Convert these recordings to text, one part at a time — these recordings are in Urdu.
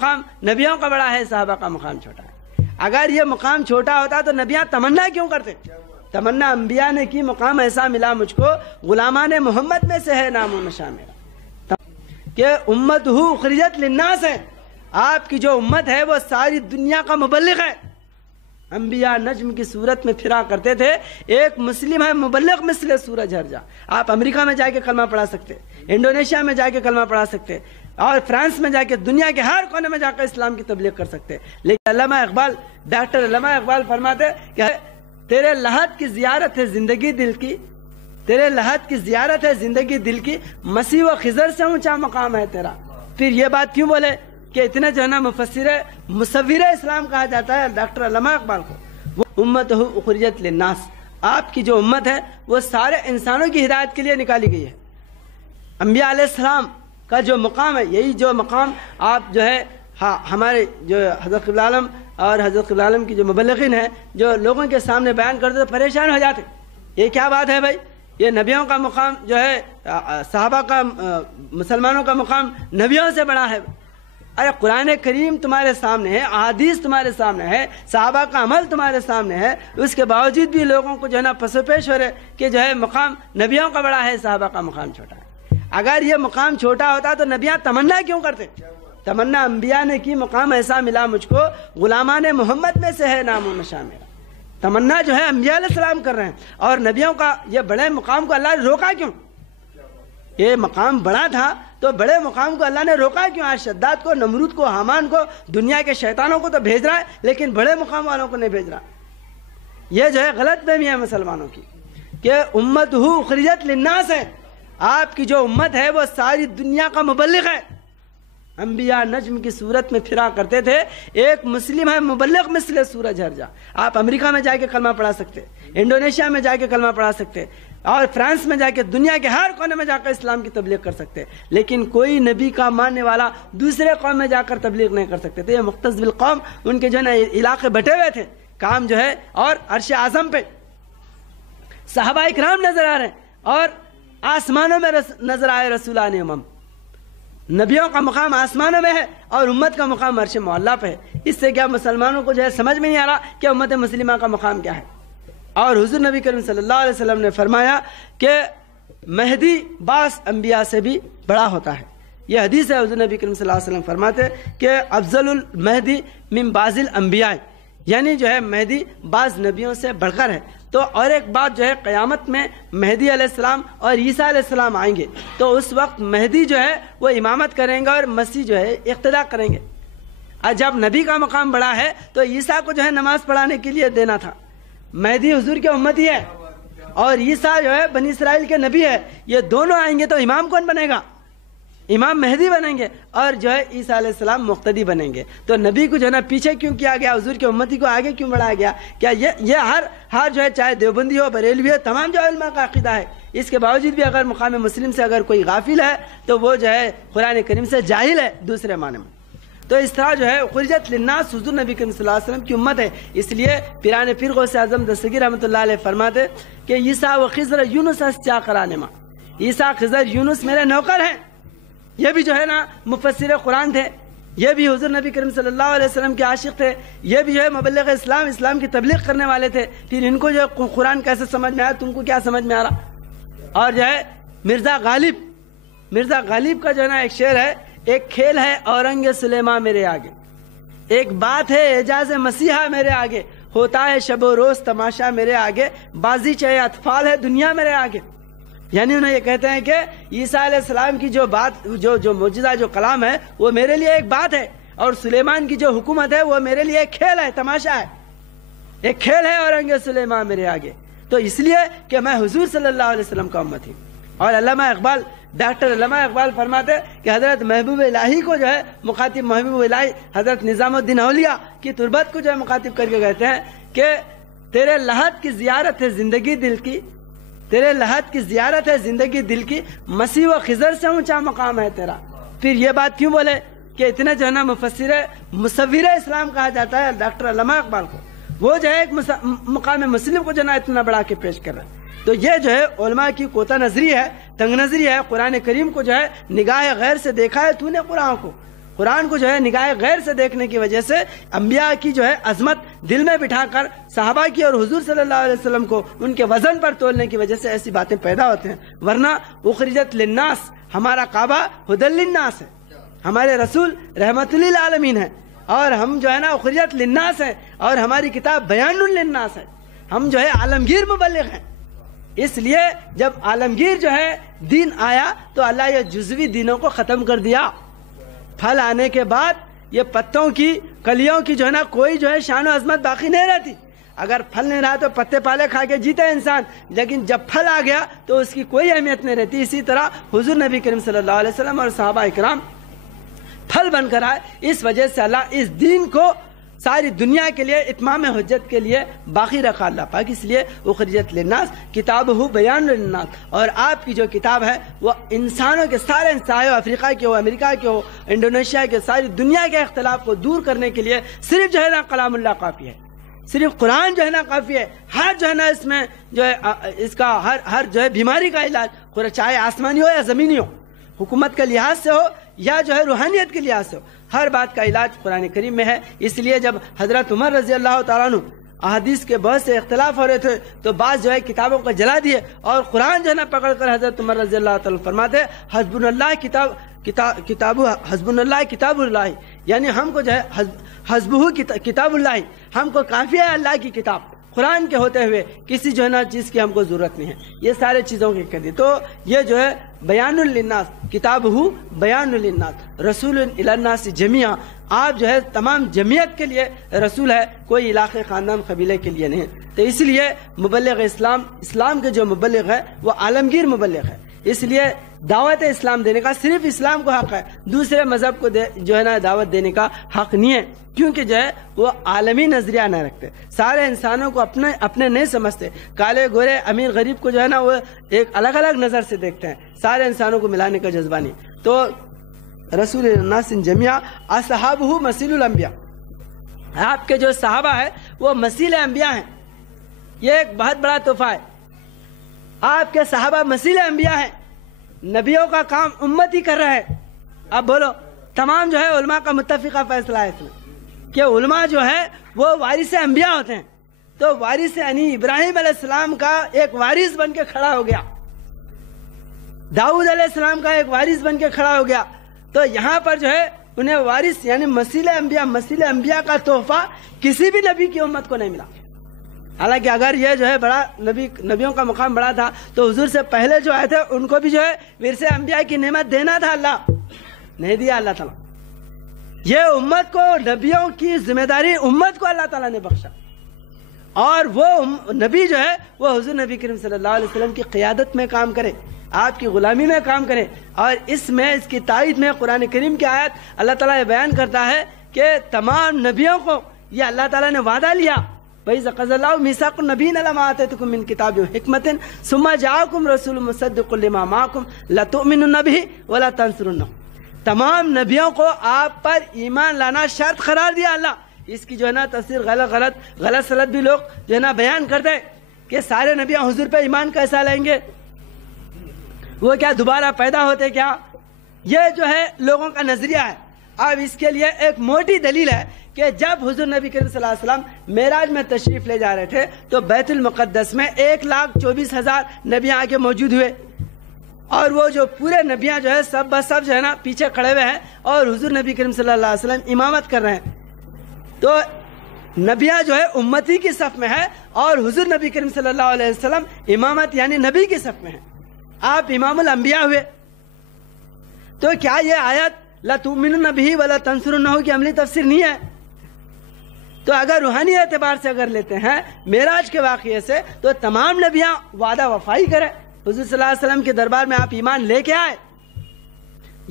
مقام نبیوں کا بڑا ہے، صحابہ کا مقام چھوٹا ہے۔ اگر یہ مقام چھوٹا ہوتا تو نبیاں تمنا کیوں کرتے؟ تمنا انبیاء نے کی، مقام ایسا ملا مجھ کو، غلامان محمد میں سے ہے نام و نشان میرا، کہ امت اخرجت للناس ہے، آپ کی جو امت ہے وہ ساری دنیا کا مبلغ ہے۔ انبیاء نجم کی صورت میں پھرا کرتے تھے، ایک مسلم ہے مبلغ مثل سورج ہر جا۔ آپ امریکہ میں جا کے کلمہ پڑھا سکتے، انڈونیشیا میں جا کے کلمہ پڑھا سکتے، اور فرانس میں جا کے، دنیا کے ہر کونے میں جا کر اسلام کی تبلیغ کر سکتے۔ لیکن علامہ اقبال، ڈاکٹر علامہ اقبال فرماتے کہ تیرے لحد کی زیارت ہے زندگی دل کی، تیرے لحد کی زیارت ہے زندگی دل کی، مسیح و خضر سے اونچا مقام ہے تیرا۔ پھر یہ بات کیوں بولے کہ اتنے جو ہے نا مفسر مصور اسلام کہا جاتا ہے ڈاکٹر علامہ اقبال کو؟ وہ امت اخرجت للناس، آپ کی جو امت ہے وہ سارے انسانوں کی ہدایت کے لیے نکالی گئی ہے۔ انبیاء علیہ السلام کا جو مقام ہے، یہی جو مقام آپ جو ہے ہمارے جو حضرت قبلہ عالم اور حضرت قبلہ عالم کی جو مبلغین ہیں، جو لوگوں کے سامنے بیان کرتے تو پریشان ہو جاتے، یہ کیا بات ہے بھائی؟ یہ نبیوں کا مقام جو ہے، صحابہ کا، مسلمانوں کا مقام نبیوں سے بڑا ہے۔ ارے قرآن کریم تمہارے سامنے ہے، احادیث تمہارے سامنے ہے، صحابہ کا عمل تمہارے سامنے ہے، اس کے باوجود بھی لوگوں کو جو ہے نا پس و پیش ہو رہے کہ جو ہے مقام نبیوں کا بڑا ہے، صحابہ کا مقام چھوٹا ہے۔ اگر یہ مقام چھوٹا ہوتا تو نبیاں تمنا کیوں کرتے؟ تمنا انبیاء نے کی، مقام ایسا ملا مجھ کو، غلامان محمد میں سے ہے نام و نشان میرا۔ تمنا جو ہے انبیاء علیہ السلام کر رہے ہیں، اور نبیوں کا یہ بڑے مقام کو اللہ نے روکا کیوں؟ یہ مقام بڑا تھا تو بڑے مقام کو اللہ نے روکا کیوں؟ آج شداد کو، نمرود کو، حامان کو، دنیا کے شیطانوں کو تو بھیج رہا ہے، لیکن بڑے مقام والوں کو نہیں بھیج رہا۔ یہ جو ہے غلط فہمی ہے مسلمانوں کی، کہ امت اخرجت للناس ہے، آپ کی جو امت ہے وہ ساری دنیا کا مبلغ ہے۔ انبیاء نجم کی صورت میں پھرا کرتے تھے، ایک مسلم ہے مبلغ مثل سورج ہر جا۔ آپ امریکہ میں جا کے کلمہ پڑھا سکتے، انڈونیشیا میں جا کے کلمہ پڑھا سکتے، اور فرانس میں جا کے، دنیا کے ہر کونے میں جا کر اسلام کی تبلیغ کر سکتے، لیکن کوئی نبی کا ماننے والا دوسرے قوم میں جا کر تبلیغ نہیں کر سکتے تھے۔ یہ مختص بالقوم، ان کے جو ہے نا علاقے بٹے ہوئے تھے، کام جو ہے، اور عرش اعظم پہ صحابہ اکرام نظر آ رہے ہیں، اور آسمانوں میں نظر آئے رسولان امم۔ نبیوں کا مقام آسمانوں میں ہے اور امت کا مقام عرش معلیٰ پہ ہے۔ اس سے کیا مسلمانوں کو جو ہے سمجھ میں نہیں آ رہا کہ امت مسلمہ کا مقام کیا ہے؟ اور حضور نبی کریم صلی اللہ علیہ وسلم نے فرمایا کہ مہدی بعض انبیاء سے بھی بڑا ہوتا ہے۔ یہ حدیث ہے، حضور نبی کریم صلی اللہ علیہ وسلم فرماتے کہ افضل المہدی من بعض الانبیاء، یعنی جو ہے مہدی بعض نبیوں سے بڑھ کر ہے۔ تو اور ایک بات جو ہے، قیامت میں مہدی علیہ السلام اور عیسیٰ علیہ السلام آئیں گے، تو اس وقت مہدی جو ہے وہ امامت کریں گے اور مسیح جو ہے اقتدا کریں گے۔ اور جب نبی کا مقام بڑا ہے تو عیسیٰ کو جو ہے نماز پڑھانے کے لیے دینا تھا۔ مہدی حضور کے امتی ہے اور عیسیٰ جو ہے بنی اسرائیل کے نبی ہے، یہ دونوں آئیں گے تو امام کون بنے گا؟ امام مہدی بنیں گے، اور جو ہے عیسیٰ علیہ السلام مقتدی بنیں گے۔ تو نبی کو جو ہے نا پیچھے کیوں کیا گیا، حضور کے امتی کو آگے کیوں بڑھایا گیا؟ کیا یہ ہر جو ہے، چاہے دیوبندی ہو، بریلوی ہو، تمام جو علماء کا عقیدہ ہے، اس کے باوجود بھی اگر مقام مسلم سے اگر کوئی غافل ہے تو وہ جو ہے قرآن کریم سے جاہل ہے دوسرے معنی میں۔ تو اس طرح جو ہے اخرجت للناس حضور نبی کریم صلی اللہ علیہ وسلم کی امت ہے۔ اس لیے پیران پیر غوث اعظم دستگیر رحمۃ اللہ علیہ فرماتے کہ عیسیٰ و خضر یونس کیا قرانے ماں، عیسیٰ خضر یونس میرے نوکر ہیں۔ یہ بھی جو ہے نا مفسر قرآن تھے، یہ بھی حضور نبی کریم صلی اللہ علیہ وسلم کے عاشق تھے، یہ بھی جو ہے مبلغ اسلام، اسلام کی تبلیغ کرنے والے تھے۔ پھر ان کو جو قرآن کیسے سمجھ میں آیا، تم کو کیا سمجھ میں آ رہا؟ اور جو ہے مرزا غالب کا جو ہے نا ایک شعر ہے، ایک کھیل ہے اورنگ سلیماں میرے آگے، ایک بات ہے اعجاز مسیحا میرے آگے، ہوتا ہے شب و روز تماشا میرے آگے، بازی چاہے اطفال ہے دنیا میرے آگے۔ یعنی انہیں یہ کہتے ہیں کہ عیسیٰ علیہ السلام کی جو بات، جو معجزہ، جو کلام ہے، وہ میرے لیے ایک بات ہے، اور سلیمان کی جو حکومت ہے وہ میرے لیے ایک کھیل ہے، تماشا ہے، ایک کھیل ہے اورنگ سلیماں میرے آگے۔ تو اس لیے کہ میں حضور صلی اللہ علیہ وسلم کا امت ہوں۔ اور علامہ اقبال، ڈاکٹر علامہ اقبال فرماتے کہ حضرت محبوب الہی کو جو ہے مخاطب، محبوب الہی حضرت نظام الدین اولیاء کی تربت کو جو ہے مخاطب کر کے کہتے ہیں کہ تیرے لحد کی زیارت ہے زندگی دل کی، تیرے لحد کی زیارت ہے زندگی دل کی، مسیح و خضر سے اونچا مقام ہے تیرا۔ پھر یہ بات کیوں بولے کہ اتنے جو ہے نا مفسر مصور اسلام کہا جاتا ہے ڈاکٹر علامہ اقبال کو، وہ جو ہے ایک مقام مسلم کو جو ہے نا اتنا بڑا کے پیش کر رہا ہے۔ تو یہ جو ہے علماء کی کوتا نظری ہے، تنگ نظری ہے۔ قرآن کریم کو جو ہے نگاہ غیر سے دیکھا ہے تو نے، قرآن کو قرآن کو جو ہے نگاہ غیر سے دیکھنے کی وجہ سے انبیاء کی جو ہے عظمت دل میں بٹھا کر صحابہ کی اور حضور صلی اللہ علیہ وسلم کو ان کے وزن پر تولنے کی وجہ سے ایسی باتیں پیدا ہوتے ہیں. ورنہ اخرجت للناس، ہمارا کعبہ ہدی للناس ہے، ہمارے رسول رحمت للعالمین ہے، اور ہم جو ہے نا اخرجت للناس ہے، اور ہماری کتاب بیان للناس ہے. ہم جو ہے عالمگیر مبلغ ہیں. اس لیے جب عالمگیر جو ہے دین آیا تو اللہ یہ جزوی دینوں کو ختم کر دیا. پھل آنے کے بعد یہ پتوں کی کلیوں کی جو ہے نا کوئی جو ہے شان و عظمت باقی نہیں رہتی. اگر پھل نہیں رہا تو پتے پالے کھا کے جیتے انسان، لیکن جب پھل آ گیا تو اس کی کوئی اہمیت نہیں رہتی. اسی طرح حضور نبی کریم صلی اللہ علیہ وسلم اور صحابہ اکرام پھل بن کر آئے. اس وجہ سے اللہ اس دین کو ساری دنیا کے لیے اتمام حجت کے لیے باقی رکھا اللہ پاک. اس لیے اخرجت للناس کتابہ بیان للناس، اور آپ کی جو کتاب ہے وہ انسانوں کے سارے چاہے افریقہ کے ہو، امریکہ کے ہو، انڈونیشیا کے، ساری دنیا کے اختلاف کو دور کرنے کے لیے صرف جو ہے نا کلام اللہ کافی ہے، صرف قرآن جو ہے نا کافی ہے. ہر جو ہے نا اس میں جو ہے اس کا ہر جو ہے بیماری کا علاج، چاہے آسمانی ہو یا زمینی ہو، حکومت کے لحاظ سے ہو یا جو ہے روحانیت کے لحاظ سے ہو، ہر بات کا علاج قرآن کریم میں ہے. اس لیے جب حضرت عمر رضی اللہ تعالیٰ عنہ احادیث کے بہت سے اختلاف ہو رہے تھے تو بعض جو ہے کتابوں کو جلا دیے اور قرآن جو ہے نا پکڑ کر حضرت عمر رضی اللہ تعالیٰ فرماتے حسبنا اللہ کتاب اللہ، یعنی ہم کو جو ہے حسبہ کتاب اللہ، ہم کو کافی ہے اللہ کی کتاب قرآن کے ہوتے ہوئے، کسی جو ہے نا چیز کی ہم کو ضرورت نہیں ہے. یہ سارے چیزوں کی کر دی. تو یہ جو ہے بیان للناس کتابہ بیان للناس رسول الی الناس جمیعا، آپ جو ہے تمام جمعیت کے لیے رسول ہے، کوئی علاقے خاندان قبیلے کے لیے نہیں. تو اس لیے مبلغ اسلام کے جو مبلغ ہے وہ عالمگیر مبلغ ہے. اس لیے دعوت اسلام دینے کا صرف اسلام کو حق ہے، دوسرے مذہب کو جو ہے نا دعوت دینے کا حق نہیں ہے، کیونکہ جو ہے وہ عالمی نظریہ نہ رکھتے، سارے انسانوں کو اپنے نہیں سمجھتے. کالے گورے امیر غریب کو جو ہے نا وہ ایک الگ الگ نظر سے دیکھتے ہیں، سارے انسانوں کو ملانے کا جذبہ نہیں. تو رسول الناس جمیعا اصحابہ مثیل الانبیاء، آپ کے جو صحابہ ہے وہ مثیل انبیاء ہیں. یہ ایک بہت بڑا تحفہ ہے. آپ کے صحابہ مثیل انبیاء ہیں، نبیوں کا کام امت ہی کر رہا ہے. اب بولو، تمام جو ہے علماء کا متفقہ فیصلہ ہے اس میں کہ علماء جو ہے وہ وارث انبیاء ہوتے ہیں. تو وارث یعنی ابراہیم علیہ السلام کا ایک وارث بن کے کھڑا ہو گیا، داؤد علیہ السلام کا ایک وارث بن کے کھڑا ہو گیا. تو یہاں پر جو ہے انہیں وارث یعنی مثیل انبیاء کا تحفہ کسی بھی نبی کی امت کو نہیں ملا. حالانکہ اگر یہ جو ہے بڑا نبیوں کا مقام بڑا تھا تو حضور سے پہلے جو آئے تھے ان کو بھی جو ہے ورث انبیاء کی نعمت دینا تھا، اللہ نہیں دیا. اللہ تعالیٰ یہ امت کو، نبیوں کی ذمہ داری امت کو اللہ تعالیٰ نے بخشا، اور وہ نبی جو ہے وہ حضور نبی کریم صلی اللہ علیہ وسلم کی قیادت میں کام کرے، آپ کی غلامی میں کام کرے. اور اس کی تائید میں قرآن کریم کی آیت اللہ تعالیٰ یہ بیان کرتا ہے کہ تمام نبیوں کو یہ اللہ تعالیٰ نے وعدہ لیا، وَإِذْ أَخَذَ اللَّهُ مِيثَاقَ النَّبِيِّينَ لَمَا آتَيْتُكُم مِّن كِتَابٍ وَحِكْمَةٍ ثُمَّ جَاءَكُمْ رَسُولٌ مُصَدِّقٌ لِّمَا مَعَكُمْ لَتُؤْمِنُنَّ بِهِ وَلَتَنصُرُنَّهُ. تمام نبیوں کو آپ پر ایمان لانا شرط قرار دیا اللہ. اس کی جو ہے نا تفسیر غلط سلط بھی لوگ جو ہے نا بیان کرتے کہ سارے نبیاں حضور پہ ایمان کیسا لیں گے، وہ کیا دوبارہ پیدا ہوتے کیا؟ یہ جو ہے لوگوں کا نظریہ ہے. اب اس کے لیے ایک موٹی دلیل ہے کہ جب حضور نبی کریم صلی اللہ علیہ وسلم معراج میں تشریف لے جا رہے تھے تو بیت المقدس میں 1,24,000 نبیاں آگے موجود ہوئے، اور وہ جو پورے نبیاں جو ہے سب بسب جو ہے نا پیچھے کھڑے ہوئے ہیں اور حضور نبی کریم صلی اللہ علیہ وسلم امامت کر رہے ہیں. تو نبیاں جو ہے امتی کی صف میں ہے اور حضور نبی کریم صلی اللہ علیہ وسلم امامت یعنی نبی کی صف میں ہے. آپ امام الانبیاء ہوئے. تو کیا یہ آیت لَتُؤْمِنُنَّ بِهِ وَلَتَنصُرُنَّهُ کی عملی تفسیر نہیں ہے؟ تو اگر روحانی اعتبار سے اگر لیتے ہیں معراج کے واقعے سے تو تمام نبیاں وعدہ وفائی کرے. حضور صلی اللہ علیہ وسلم کے دربار میں آپ ایمان لے کے آئے.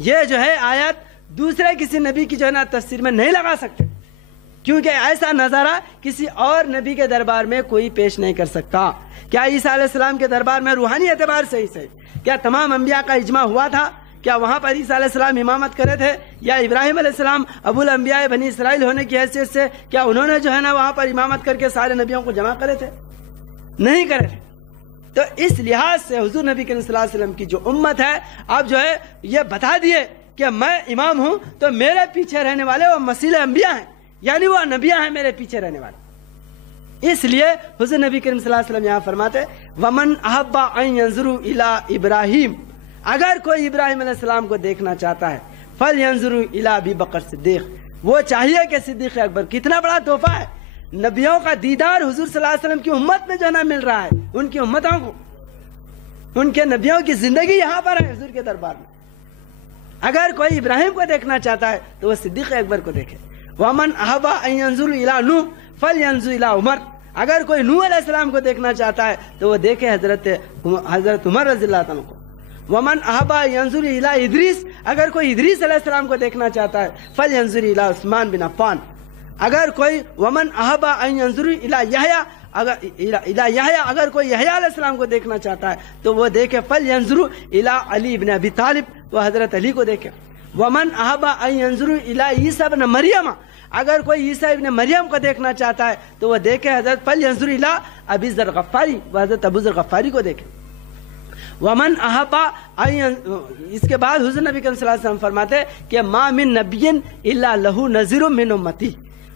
یہ جو ہے آیت دوسرے کسی نبی کی جو ہے نا تفسیر میں نہیں لگا سکتے، کیونکہ ایسا نظارہ کسی اور نبی کے دربار میں کوئی پیش نہیں کر سکتا. کیا عیسیٰ علیہ السلام کے دربار میں روحانی اعتبار سے ہی صحیح کیا تمام انبیاء کا اجماع ہوا تھا؟ کیا وہاں پر عیسیٰ علیہ السلام امامت کرے تھے؟ یا ابراہیم علیہ السلام ابو الانبیاء بنی اسرائیل ہونے کی حیثیت سے کیا انہوں نے جو ہے نا وہاں پر امامت کر کے سارے نبیوں کو جمع کرے تھے؟ نہیں کرے تھے. تو اس لحاظ سے حضور نبی کریم صلی اللہ علیہ وسلم کی جو امت ہے اب جو ہے یہ بتا دیے کہ میں امام ہوں تو میرے پیچھے رہنے والے وہ مسیل انبیاء ہیں، یعنی وہ نبیاں ہیں میرے پیچھے رہنے والے۔ اس لیے حضور نبی کریم صلی اللہ علیہ وسلم یہاں فرماتے ومن احب ان ينظروا الى ابراہیم، اگر کوئی ابراہیم علیہ السلام کو دیکھنا چاہتا ہے فلینظروا الى ابی بکر صدیق، وہ چاہیے کہ صدیق اکبر، کتنا بڑا تحفہ ہے، نبیوں کا دیدار حضور صلی اللہ علیہ وسلم کی امت میں جو ہے نا مل رہا ہے، ان کی امتوں کو، ان کے نبیوں کی زندگی یہاں پر ہے حضور کے دربار میں۔ اگر کوئی ابراہیم کو دیکھنا چاہتا ہے تو وہ صدیق اکبر کو دیکھے۔ ومن احب ان ينظر الى نوح فلينظر الى عمر، اگر کوئی نوح علیہ السلام کو دیکھنا چاہتا ہے تو وہ دیکھے حضرت عمر رضی اللہ عنہ کو۔ ومن احب ان ينظر الى ادریس، اگر کوئی ادریس علیہ السلام کو دیکھنا چاہتا ہے فلينظر الى عثمان بن عفان، اگر کوئی ومن احب ان ينظر الى یحییٰ، اگر کوئی یحییٰ علیہ السلام کو دیکھنا چاہتا ہے تو وہ دیکھے فلینظر الی علی بن ابی طالب، وہ حضرت علی کو دیکھے۔ ومن احب ان ينظر الی عیسیٰ ابن مریم، اگر کوئی عیسیٰ ابن مریم کو دیکھنا چاہتا ہے تو وہ دیکھے حضرت فلینظر الی ابی ذر غفاری، وہ حضرت ابو ذر غفاری کو دیکھے۔ ومن احب اس کے بعد حضور نبی کریم صلی اللہ علیہ وسلم فرماتے کہ ما من نبی الا لہ نذیر من امتی،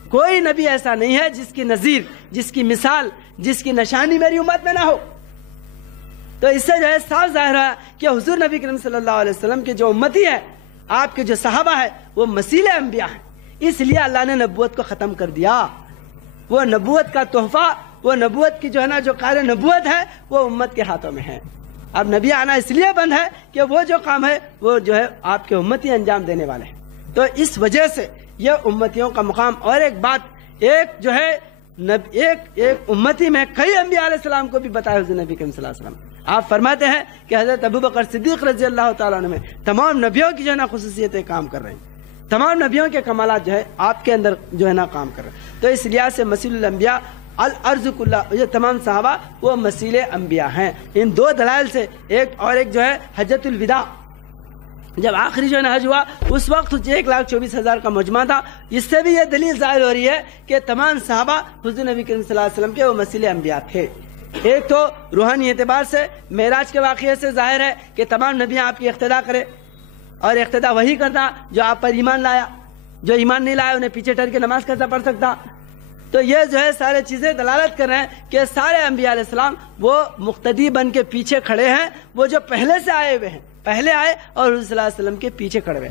کوئی نبی ایسا نہیں ہے جس کی نظیر، جس کی مثال، جس کی نشانی میری امت میں نہ ہو۔ تو اس سے جو ہے صاف ظاہر ہے کہ حضور نبی کریم صلی اللہ علیہ وسلم کے جو امتی ہے، آپ کے جو صحابہ ہے، وہ مسیل انبیاء ہیں۔ اس لیے اللہ نے نبوت کو ختم کر دیا، وہ نبوت کا تحفہ، وہ نبوت کی جو ہے نا جو کار نبوت ہے وہ امت کے ہاتھوں میں ہے۔ اب نبی آنا اس لیے بند ہے کہ وہ جو کام ہے وہ جو ہے آپ کے امتی انجام دینے والے ہیں۔ تو اس وجہ سے یہ امتیوں کا مقام، اور ایک بات، ایک جو ہے ایک امتی میں کئی انبیاء علیہ السلام کو بھی بتایا حضور نبی کریم صلی اللہ علیہ وسلم۔ آپ فرماتے ہیں کہ حضرت ابو بکر صدیق رضی اللہ تعالیٰ عنہ میں تمام نبیوں کی جو ہے نا خصوصیتیں کام کر رہے ہیں، تمام نبیوں کے کمالات جو ہے آپ کے اندر جو ہے نا کام کر رہے ہیں۔ تو اس لحاظ سے مسیل الانبیاء الارض کلہ، یہ تمام صحابہ وہ مسیل انبیاء ہیں۔ ان دو دلائل سے، ایک جو ہے حجۃ الوداع، جب آخری جو ہے نا حج ہوا اس وقت 1,24,000 کا مجمع تھا، اس سے بھی یہ دلیل ظاہر ہو رہی ہے کہ تمام صحابہ حضور نبی کریم صلی اللہ علیہ وسلم کے وہ مسیل انبیاء تھے۔ ایک تو روحانی اعتبار سے معراج کے واقعے سے ظاہر ہے کہ تمام نبیاں آپ کی اقتدا کرے، اور اقتدا وہی کرتا جو آپ پر ایمان لایا، جو ایمان نہیں لایا انہیں پیچھے ٹر کے نماز کیسا پڑھ سکتا۔ تو یہ جو ہے سارے چیزیں دلالت کر رہے ہیں کہ سارے انبیاء علیہ السلام وہ مقتدی بن کے پیچھے کھڑے ہیں، وہ جو پہلے سے آئے ہوئے ہیں، پہلے آئے اور حضور صلی اللہ علیہ وسلم کے پیچھے کھڑے ہوئے۔